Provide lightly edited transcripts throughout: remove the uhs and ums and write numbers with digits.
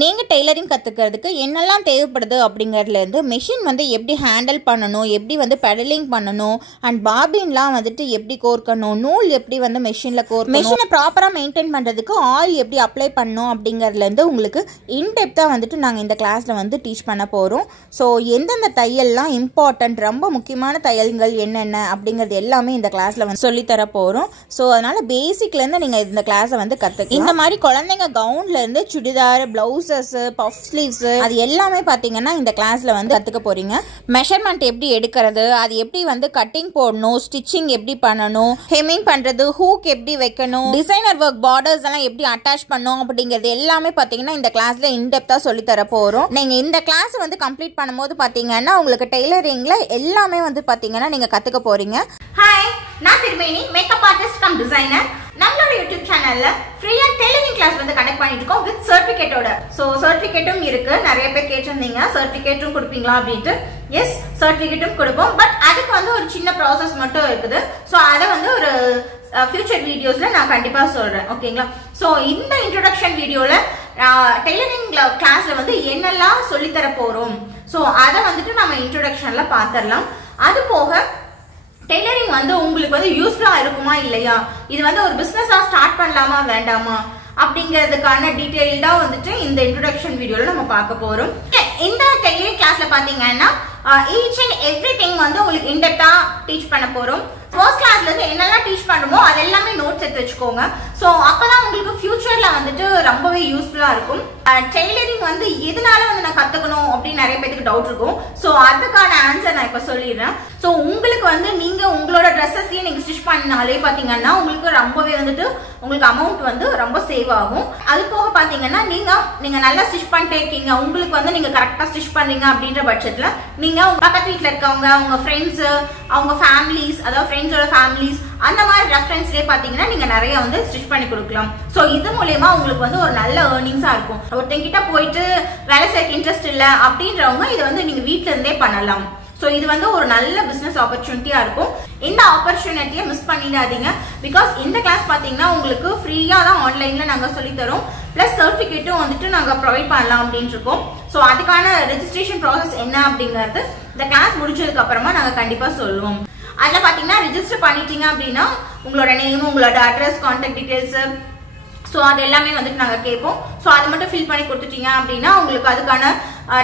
நீங்கள் டெய்லரிங் கற்றுக்கிறதுக்கு என்னெல்லாம் தேவைப்படுது அப்படிங்கிறதுல இருந்து மெஷின் வந்து எப்படி ஹேண்டில் பண்ணணும், எப்படி வந்து பெடலிங் பண்ணணும், அண்ட் பாபின்லாம் வந்துட்டு எப்படி கோர்க்கணும், நூல் எப்படி வந்து மெஷினில் மெஷினை ப்ராப்பராக மெயின்டைன் பண்ணுறதுக்கு ஆயில் எப்படி அப்ளை பண்ணணும் அப்படிங்கிறதுலேருந்து உங்களுக்கு இன்டெப்த்தாக வந்துட்டு நாங்கள் இந்த கிளாஸில் வந்து டீச் பண்ண போகிறோம். ஸோ எந்தெந்த தையல்லாம் இம்பார்ட்டன்ட், ரொம்ப முக்கியமான தையல்கள் என்னென்ன அப்படிங்கிறது எல்லாமே இந்த கிளாஸில் வந்து சொல்லித்தர போகிறோம். ஸோ அதனால் பேசிக்லேருந்து நீங்கள் இந்த கிளாஸை வந்து கற்றுக்கலாம். இந்த மாதிரி குழந்தைங்க கவுன்லேருந்து சுடிதார், ப்ளவுஸ், பஃப் ஸ்லீவ்ஸ், அது எல்லாமே பார்த்தீங்கன்னா இந்த கிளாஸ்ல வந்து கத்துக்க போறீங்க. மெஷர்மெண்ட் எப்படி எடுக்கிறது, அது எப்படி வந்து கட்டிங் போடணும், ஸ்டிச்சிங் எப்படி பண்ணணும், ஹெம்மிங் பண்றது, ஹூக் எப்படி வைக்கணும், டிசைனர் ஒர்க் பார்டர்ஸ் எல்லாம் எப்படி அட்டாச் பண்ணணும் அப்படிங்கிறது எல்லாமே பார்த்தீங்கன்னா இந்த கிளாஸ்ல இன்டெப்தா சொல்லி தர போறோம். நீங்க இந்த கிளாஸ் வந்து கம்ப்ளீட் பண்ணும்போது பார்த்தீங்கன்னா உங்களுக்கு டெய்லரிங்ல எல்லாமே வந்து பார்த்தீங்கன்னா நீங்க கத்துக்க போறீங்க. ஹாய், நான் திருமேனி, மேக்கப் ஆர்டிஸ்ட் கம் டிசைனர். நம்மளோட யூடியூப் சேனல்ல ஃப்ரீயா டெய்லரிங் கிளாஸ் வந்து கண்டக்ட் பண்ணிட்டு இருக்கோம் வித் சர்டிபிகேட்டோட. ஸோ சர்டிபிகேட்டும் இருக்கு. நிறைய பேர் கேட்டிருந்தீங்க சர்டிபிகேட்டும் கொடுப்பீங்களா அப்படின்ட்டு. எஸ், சர்டிபிகேட்டும் கொடுப்போம். பட் அதுக்கு வந்து ஒரு சின்ன ப்ராசஸ் மட்டும் இருக்குது. ஸோ அதை வந்து ஒரு ஃபியூச்சர் வீடியோஸ்ல நான் கண்டிப்பா சொல்றேன். ஓகேங்களா? ஸோ இந்த இன்ட்ரோடக்ஷன் வீடியோல டெய்லரிங் கிளாஸ்ல வந்து என்னெல்லாம் சொல்லித்தர போறோம், ஸோ அதை வந்துட்டு நம்ம இன்ட்ரோடக்ஷன்ல பார்த்துடலாம். அது போக டெய்லரிங் வந்து உங்களுக்கு வந்து யூஸ்ஃபுல்லா இருக்குமா இல்லையா, இது வந்து ஒரு பிசினஸா ஸ்டார்ட் பண்ணலாமா வேண்டாமா அப்படிங்கிறதுக்கான டீடைல்டா வந்துட்டு இந்த இன்ட்ரோடக்ஷன் வீடியோல நம்ம பார்க்க போறோம். இந்த டெய்லரிங் கிளாஸ்ல பாத்தீங்கன்னா ஈச் அண்ட் எவ்ரிதிங் வந்து உங்களுக்கு இன்டெப்தா டீச் பண்ண போறோம். ஃபர்ஸ்ட் கிளாஸ்ல இருந்து என்னெல்லாம் டீச் பண்றோமோ அது எல்லாமே நோட்ஸ் எடுத்து வச்சுக்கோங்க. ஸோ அப்பதான் உங்களுக்கு ஃபியூச்சர்ல வந்துட்டு ரொம்பவே யூஸ்ஃபுல்லா இருக்கும். டெய்லரிங் வந்து எதனால வந்து நான் கத்துக்கணும் அப்படின்னு நிறைய பேருக்கு டவுட் இருக்கும். ஸோ அதுக்கான ஆன்சர் நான் இப்ப சொல்லிடுறேன். ஸோ உங்களுக்கு வந்து நீங்க உங்களோட ட்ரெஸ்ஸஸையே நீங்க ஸ்டிச் பண்ணாலே பாத்தீங்கன்னா உங்களுக்கு ரொம்பவே வந்துட்டு உங்களுக்கு அமௌண்ட் வந்து ரொம்ப சேவ் ஆகும். அது போக பாத்தீங்கன்னா நீங்க நல்லா ஸ்டிச் பண்ணிட்டே இருக்கீங்க, உங்களுக்கு வந்து நீங்க கரெக்டா ஸ்டிச் பண்றீங்க அப்படின்ற பட்சத்துல நீங்க உங்க பக்கத்து வீட்டுல இருக்கவங்க, உங்க ஃப்ரெண்ட்ஸ், அவங்க ஃபேமிலிஸ், அதாவது ஃப்ரெண்ட்ஸோட ஃபேமிலிஸ், அந்த மாதிரி ரெஃபரன்ஸ்லேயே பாத்தீங்கன்னா நீங்க நிறைய வந்து ஸ்டிச் பண்ணி கொடுக்கலாம். ஸோ இது மூலமா உங்களுக்கு வந்து ஒரு நல்ல ஏர்னிங்ஸா இருக்கும். ஒருத்தங்கிட்ட போயிட்டு வேலை செய்ய இன்ட்ரெஸ்ட் இல்லை அப்படின்றவங்க இதை வந்து நீங்க வீட்டுல இருந்தே பண்ணலாம். ஸோ இது வந்து ஒரு நல்ல பிசினஸ் ஆப்பர்ச்சுனிட்டியா இருக்கும். இந்த ஆப்பர்ச்சுனிட்டியை மிஸ் பண்ணிடாதீங்க. பிகாஸ் இந்த கிளாஸ் பாத்தீங்கன்னா உங்களுக்கு ஃப்ரீயா தான் ஆன்லைன்ல நாங்க சொல்லி தரோம். பிளஸ் சர்டிபிகேட்டும் வந்துட்டு நாங்க ப்ரொவைட் பண்ணலாம் அப்படின்னு இருக்கோம். ஸோ அதுக்கான ரெஜிஸ்ட்ரேஷன் ப்ராசஸ் என்ன அப்படிங்கிறது இந்த கிளாஸ் முடிச்சதுக்கு அப்புறமா நாங்க கண்டிப்பா சொல்லுவோம். அதில் பாத்தீங்கன்னா ரெஜிஸ்டர் பண்ணிட்டீங்க அப்படின்னா உங்களோட நேம், உங்களோட அட்ரஸ், கான்டாக்ட் டீடைல்ஸ், ஸோ அது எல்லாமே வந்துட்டு நாங்கள் கேட்போம். ஸோ அதை மட்டும் ஃபில் பண்ணி கொடுத்துட்டீங்க அப்படின்னா உங்களுக்கு அதுக்கான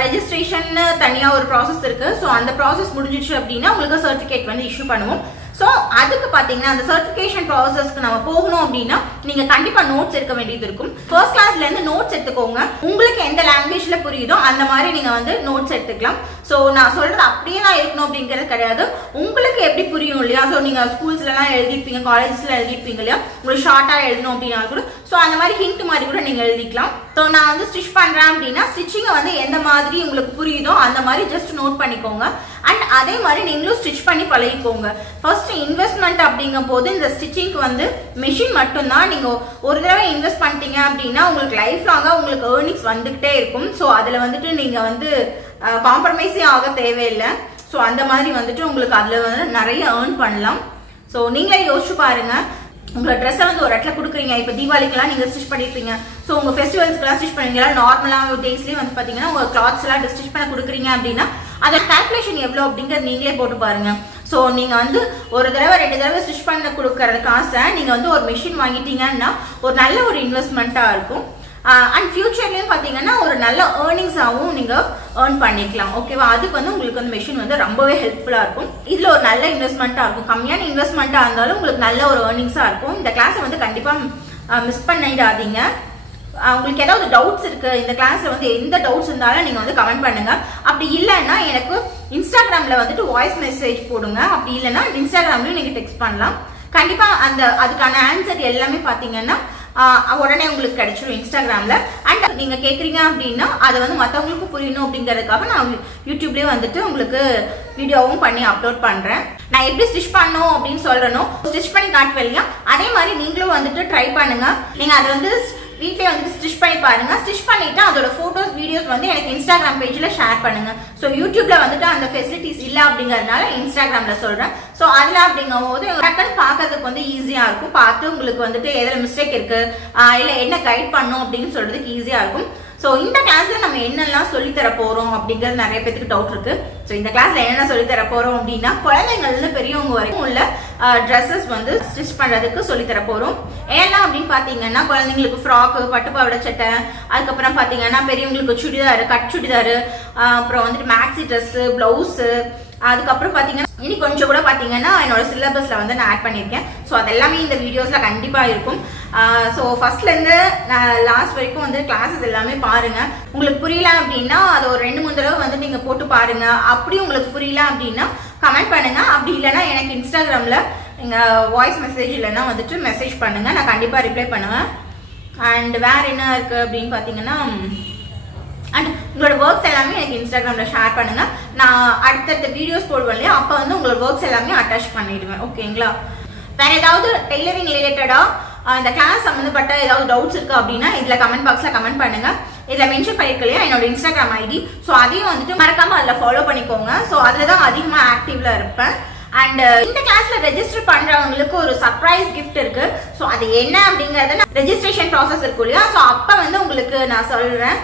ரெஜிஸ்ட்ரேஷன் தனியாக ஒரு ப்ராசஸ் இருக்கு. ஸோ அந்த ப்ராசஸ் முடிஞ்சிச்சு அப்படின்னா உங்களுக்கு சர்டிஃபிகேட் வந்து இஷ்யூ பண்ணுவோம். ஸோ அதுக்கு பார்த்தீங்கன்னா அந்த சர்டிஃபிகேஷன் ப்ராசஸ்க்கு நம்ம போகணும் அப்படின்னா நீங்க கண்டிப்பா நோட்ஸ் எடுக்க வேண்டியது இருக்கும். ஃபர்ஸ்ட் கிளாஸ்ல இருந்து நோட்ஸ் எடுத்துக்கோங்க. உங்களுக்கு எந்த லாங்குவேஜ்ல புரியுதோ அந்த மாதிரி நீங்க வந்து நோட்ஸ் எடுத்துக்கலாம். ஸோ நான் சொல்றது அப்படியே தான் இருக்கணும் அப்படிங்கிறது கிடையாது. உங்களுக்கு எப்படி புரியும் இல்லையா? ஸோ நீங்க ஸ்கூல்ஸ்லாம் எழுதிருப்பீங்க, காலேஜஸ்ல எழுதிருப்பீங்க இல்லையா? உங்களுக்கு ஷார்ட்டா எழுதணும் அப்படின்னா கூட ஸோ அந்த மாதிரி ஹிண்ட் மாதிரி கூட நீங்க எழுதிக்கலாம். ஸோ நான் வந்து ஸ்டிச் பண்றேன் அப்படின்னா ஸ்டிச்சிங்கை வந்து எந்த மாதிரி உங்களுக்கு புரியுதோ அந்த மாதிரி ஜஸ்ட் நோட் பண்ணிக்கோங்க. அண்ட் அதே மாதிரி நீங்களும் ஸ்டிச் பண்ணி பழகிக்கோங்க. ஃபர்ஸ்ட் இன்வெஸ்ட்மெண்ட் அப்படிங்கும் போது இந்த ஸ்டிச்சிங்க்கு வந்து மெஷின் மட்டும்தான். நீங்க ஒரு தடவை இன்வெஸ்ட் பண்ணிட்டீங்க அப்படின்னா உங்களுக்கு லைஃப் லாங்கா உங்களுக்கு ஏர்னிங்ஸ் வந்துகிட்டே இருக்கும். ஸோ அதுல வந்துட்டு நீங்க வந்து காம்ப்ரமைஸே ஆக தேவையில்லை. ஸோ அந்த மாதிரி வந்துட்டு உங்களுக்கு அதுல வந்து நிறைய ஏர்ன் பண்ணலாம். ஸோ நீங்களே யோசிச்சு பாருங்க. உங்களோட ட்ரெஸ்ஸை வந்து ஒரு இடத்துல கொடுக்குறீங்க. இப்போ தீபாவளிக்கெல்லாம் நீங்க ஸ்டிச் பண்ணிருப்பீங்க. ஸோ உங்க ஃபெஸ்டிவல்ஸ்க்குலாம் ஸ்டிச் பண்ணுவீங்களா? நார்மலாக டேஸ்லேயே வந்து பார்த்தீங்கன்னா உங்க கிளாத்ஸ் எல்லாம் ஸ்டிச் பண்ண கொடுக்குறீங்க அப்படின்னா அதோட கால்குலேஷன் எவ்வளோ அப்படிங்கிறது நீங்களே போட்டு பாருங்க. ஸோ நீங்க வந்து ஒரு தடவை 2 தடவை ஸ்டிச் பண்ண கொடுக்கறது காசை நீங்க வந்து ஒரு மிஷின் வாங்கிட்டீங்கன்னா ஒரு நல்ல ஒரு இன்வெஸ்ட்மெண்ட்டா இருக்கும். அண்ட் ஃபியூச்சர்லயும் பாத்தீங்கன்னா ஒரு நல்ல ஏர்னிங்ஸாவும் நீங்க ஏர்ன் பண்ணிக்கலாம். ஓகேவா? அதுக்கு வந்து உங்களுக்கு வந்து மெஷின் வந்து ரொம்பவே ஹெல்ப்ஃபுல்லா இருக்கும். இதுல ஒரு நல்ல இன்வெஸ்ட்மெண்ட்டா இருக்கும். கம்மியான இன்வெஸ்ட்மெண்ட்டா இருந்தாலும் உங்களுக்கு நல்ல ஒரு ஏர்னிங்ஸா இருக்கும். இந்த கிளாஸை வந்து கண்டிப்பா மிஸ் பண்ணிடாதீங்க. உங்களுக்கு ஏதாவது டவுட்ஸ் இருக்கு, இந்த கிளாஸ்ல வந்து எந்த டவுட்ஸ் இருந்தாலும் நீங்க வந்து கமெண்ட் பண்ணுங்க. அப்படி இல்லைன்னா எனக்கு இன்ஸ்டாகிராம்ல வந்துட்டு வாய்ஸ் மெசேஜ் போடுங்க. அப்படி இல்லைன்னா இன்ஸ்டாகிராம்லயும் நீங்க டெக்ஸ்ட் பண்ணலாம். கண்டிப்பா அதுக்கான ஆன்சர் எல்லாமே பாத்தீங்கன்னா உடனே உங்களுக்கு கிடைச்சிடும் இன்ஸ்டாகிராம்ல. அண்ட் நீங்க கேக்குறீங்க அப்படின்னா அதை வந்து மத்தவங்களுக்கு புரியணும் அப்படிங்கறதுக்காக நான் யூடியூப்லயே வந்துட்டு உங்களுக்கு வீடியோவும் பண்ணி அப்லோட் பண்றேன். நான் எப்படி ஸ்டிச் பண்ணணும் அப்படின்னு சொல்றேனோ ஸ்டிச் பண்ணி காட்டுவேன் இல்லையா? அதே மாதிரி நீங்களும் வந்துட்டு ட்ரை பண்ணுங்க. நீங்க அதை வந்து வீட்லயே வந்துட்டு ஸ்டிச் பண்ணி பாருங்க. ஸ்டிச் பண்ணிட்டு அதோட போட்டோஸ், வீடியோஸ் வந்து எனக்கு இன்ஸ்டாகிராம் பேஜ்ல ஷேர் பண்ணுங்க. ஸோ யூடியூப்ல வந்துட்டு அந்த ஃபெசிலிட்டிஸ் இல்லை அப்படிங்கறதுனால இன்ஸ்டாகிராம்ல சொல்றேன். ஸோ அதுல அப்படிங்கும் போது டக்குன்னு பார்க்கறதுக்கு வந்து ஈஸியா இருக்கும். பார்த்து உங்களுக்கு வந்துட்டு எதுல மிஸ்டேக் இருக்கு, இல்ல என்ன கைட் பண்ணும் அப்படின்னு சொல்றதுக்கு ஈஸியா இருக்கும். ஸோ இந்த கிளாஸ்ல நம்ம என்னெல்லாம் சொல்லி தர போறோம் அப்படிங்கிறது நிறைய பேருக்கு டவுட் இருக்கு. ஸோ இந்த கிளாஸ்ல என்னென்ன சொல்லி தர போறோம் அப்படின்னா குழந்தைங்கள்ல பெரியவங்க வரைக்கும் உள்ள ட்ரெஸ்ஸஸ் வந்து ஸ்டிச் பண்றதுக்கு சொல்லி தர போறோம். ஏன்னா அப்படின்னு பாத்தீங்கன்னா குழந்தைங்களுக்கு ஃப்ராக்கு, பட்டுப்பாவாடை சட்டை, அதுக்கப்புறம் பாத்தீங்கன்னா பெரியவங்களுக்கு சுடிதார், கட் சுடிதார், அப்புறம் வந்துட்டு மேக்ஸி ட்ரெஸ், பிளவுஸ், அதுக்கப்புறம் பாத்தீங்கன்னா இனி கொஞ்சம் கூட பாத்தீங்கன்னா என்னோட சிலபஸ்ல வந்து நான் ஆட் பண்ணிருக்கேன். ஸோ அதெல்லாமே இந்த வீடியோஸ்ல கண்டிப்பா இருக்கும். ஸோ ஃபர்ஸ்ட்ல இருந்து லாஸ்ட் வரைக்கும் வந்து கிளாஸஸ் எல்லாமே பாருங்க. உங்களுக்கு புரியல அப்படின்னா அதை ஒரு 2-3 தடவை வந்து நீங்க போட்டு பாருங்க. அப்படி உங்களுக்கு புரியல அப்படின்னா கமெண்ட் பண்ணுங்க. அப்படி இல்லைன்னா எனக்கு இன்ஸ்டாகிராம்ல நீங்க வாய்ஸ் மெசேஜ் இல்லைன்னா வந்துட்டு மெசேஜ் பண்ணுங்க, நான் கண்டிப்பா ரிப்ளை பண்ணுவேன். அண்ட் வேற என்ன இருக்கு அப்படின்னு பாத்தீங்கன்னா அண்ட் உங்களோட ஒர்க்ஸ் எல்லாமே எனக்கு இன்ஸ்டாகிராம்ல ஷேர் பண்ணுங்க. நான் அடுத்தடுத்த வீடியோஸ் போடுவேன் இல்லையா, அப்போ வந்து உங்களோட ஒர்க்ஸ் எல்லாமே அட்டாச் பண்ணிடுவேன். ஓகேங்களா? வேற ஏதாவது டெய்லரிங் ரிலேட்டடா இந்த கிளாஸ் சம்பந்தப்பட்ட ஏதாவது டவுட்ஸ் இருக்கு அப்படின்னா இதுல கமெண்ட் பாக்ஸ்ல கமெண்ட் பண்ணுங்க. இதுல மென்ஷன் பண்ணிருக்க இல்லையா என்னோட இன்ஸ்டாகிராம் ஐடி. ஸோ அதையும் வந்துட்டு மறக்காம அதுல ஃபாலோ பண்ணிக்கோங்க. ஸோ அதுலதான் அதிகமா ஆக்டிவ்ல இருப்பேன். அண்ட் இந்த கிளாஸ்ல ரெஜிஸ்டர் பண்றவங்களுக்கு ஒரு சர்ப்ரைஸ் கிஃப்ட் இருக்கு. ஸோ அது என்ன அப்படிங்கறத ரெஜிஸ்ட்ரேஷன் ப்ராசஸ் இருக்கும் இல்லையா, ஸோ அப்ப வந்து உங்களுக்கு நான் சொல்றேன்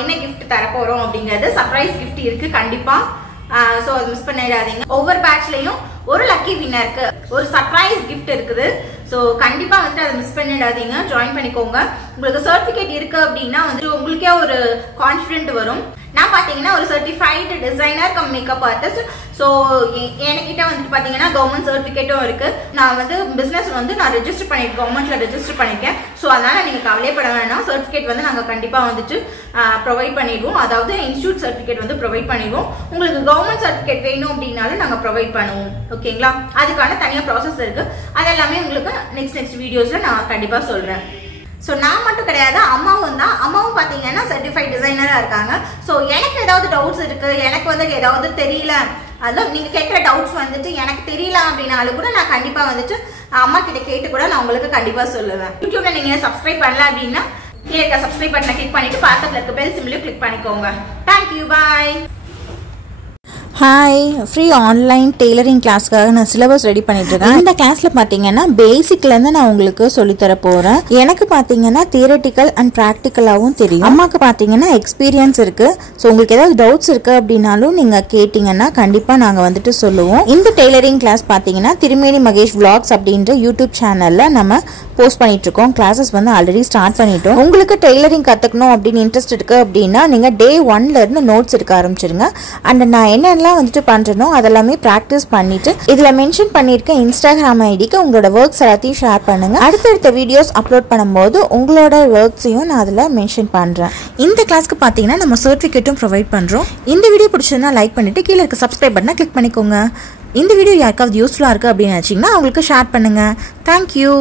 என்ன கிஃப்ட் தர போறோம் அப்படிங்கிறது. சர்ப்ரைஸ் கிஃப்ட் இருக்கு கண்டிப்பா. ஸோ அது மிஸ் பண்ணிடாதீங்க. ஒவ்வொரு பேட்ச்லயும் ஒரு லக்கி வின்னருக்கு ஒரு சர்ப்ரைஸ் கிஃப்ட் இருக்குது. ஸோ கண்டிப்பா வந்துட்டு அதை மிஸ் பண்ணிடாதீங்க, ஜாயின் பண்ணிக்கோங்க. உங்களுக்கு சர்டிபிகேட் இருக்கு அப்படின்னா வந்துட்டு உங்களுக்கே ஒரு கான்ஃபிடென்ட் வரும். நான் பாத்தீங்கன்னா ஒரு certified designer come makeup artist. So என்கிட்ட வந்துட்டு பாத்தீங்கன்னா கவர்மெண்ட் சர்டிபிகேட்டும் இருக்கு. நான் வந்து பிசினஸ் வந்து நான் ரெஜிஸ்டர் பண்ணிருக்கேன், கவர்மெண்ட்ல ரெஜிஸ்டர் பண்ணிருக்கேன். ஸோ அதனால நீங்க கவலைப்பட வேணாம். சர்டிபிகேட் வந்து நாங்க கண்டிப்பா வந்துட்டு ப்ரொவைட் பண்ணிடுவோம். அதாவது இன்ஸ்டியூட் சர்டிபிகேட் வந்து ப்ரொவைட் பண்ணிடுவோம். உங்களுக்கு கவர்மெண்ட் சர்டிபிகேட் வேணும் அப்படின்னாலும் நாங்க ப்ரொவைட் பண்ணுவோம். ஓகேங்களா? அதுக்கான தனியா ப்ராசஸ் இருக்கு. அதெல்லாமே உங்களுக்கு நெக்ஸ்ட் வீடியோஸ்ல நான் கண்டிப்பா சொல்றேன். ஸோ நான் மட்டும் கிடையாது, அம்மாவும் தான். அம்மாவும் பார்த்தீங்கன்னா சர்டிஃபைட் டிசைனராக இருக்காங்க. ஸோ எனக்கு ஏதாவது டவுட்ஸ் இருக்கு, எனக்கு வந்துட்டு ஏதாவது தெரியல, அதான் நீங்கள் கேட்குற டவுட்ஸ் வந்துட்டு எனக்கு தெரியல அப்படின்னாலும் கூட நான் கண்டிப்பாக வந்துட்டு அம்மா கிட்ட கேட்டு கூட நான் உங்களுக்கு கண்டிப்பாக சொல்லுவேன். யூடியூப்ல நீங்கள் சப்ஸ்கிரைப் பண்ணல அப்படின்னா கீழே இருக்க சப்ஸ்கிரைப் பட்டனை கிளிக் பண்ணிட்டு பக்கத்தில் இருக்க பெல் சிம்பிளையும் கிளிக் பண்ணிக்கோங்க. தேங்க்யூ, பாய். ஹாய், ஃப்ரீ ஆன்லைன் டெய்லரிங் கிளாஸ்க்காக நான் சிலபஸ் ரெடி பண்ணிட்டு இருக்கேன். இந்த கிளாஸ்ல பாத்தீங்கன்னா பேசிக்லேருந்து நான் உங்களுக்கு சொல்லித்தர போறேன். எனக்கு பாத்தீங்கன்னா தியரட்டிக்கல் அண்ட் ப்ராக்டிக்கலாகவும் தெரியும். அம்மாக்கு பாத்தீங்கன்னா எக்ஸ்பீரியன்ஸ் இருக்கு. ஸோ உங்களுக்கு ஏதாவது டவுட்ஸ் இருக்கு அப்படின்னாலும் நீங்க கேட்டீங்கன்னா கண்டிப்பா நாங்க வந்துட்டு சொல்லுவோம். இந்த டெய்லரிங் கிளாஸ் பாத்தீங்கன்னா திருமேனி மகேஷ் Vlogs அப்படின்ற யூடியூப் சேனல்ல நம்ம போஸ்ட் பண்ணிட்டு இருக்கோம். கிளாஸஸ் வந்து ஆல்ரெடி ஸ்டார்ட் பண்ணிட்டோம். உங்களுக்கு டெய்லரிங் கத்துக்கணும் அப்படின்னு இன்ட்ரெஸ்ட் இருக்கு அப்படின்னா நீங்க டே 1ல இருந்து நோட்ஸ் எடுக்க ஆரம்பிச்சிருங்க. அண்ட் நான் என்னென்ன வந்துட்டு பண்றனோ அதெல்லாமே பிராக்டிஸ் பண்ணிட்டு இதுல மென்ஷன் பண்ணிருக்க இன்ஸ்டாகிராம் ஐடிக்கு உங்களோட ஒர்க்ஸ் எல்லாத்தையும் ஷேர் பண்ணுங்க. அடுத்தடுத்த வீடியோஸ் அப்லோட் பண்ணும்போது உங்களோட ஒர்க்ஸையும் நான் அதுல மென்ஷன் பண்றேன். இந்த கிளாஸ்க்கு பாத்தீங்கன்னா நம்ம சர்டிஃபிகேட்டும் ப்ரொவைட் பண்றோம். இந்த வீடியோ பிடிச்சதுன்னா லைக் பண்ணிட்டு கீழே இருக்க சப்ஸ்கிரைப் பட்டனை கிளிக் பண்ணிக்கோங்க. இந்த வீடியோ யாருக்காவது யூஸ்ஃபுல்லா இருக்கு அப்படின்னு நினைச்சீங்கன்னா அவங்களுக்கு ஷேர் பண்ணுங்க. தேங்க்யூ.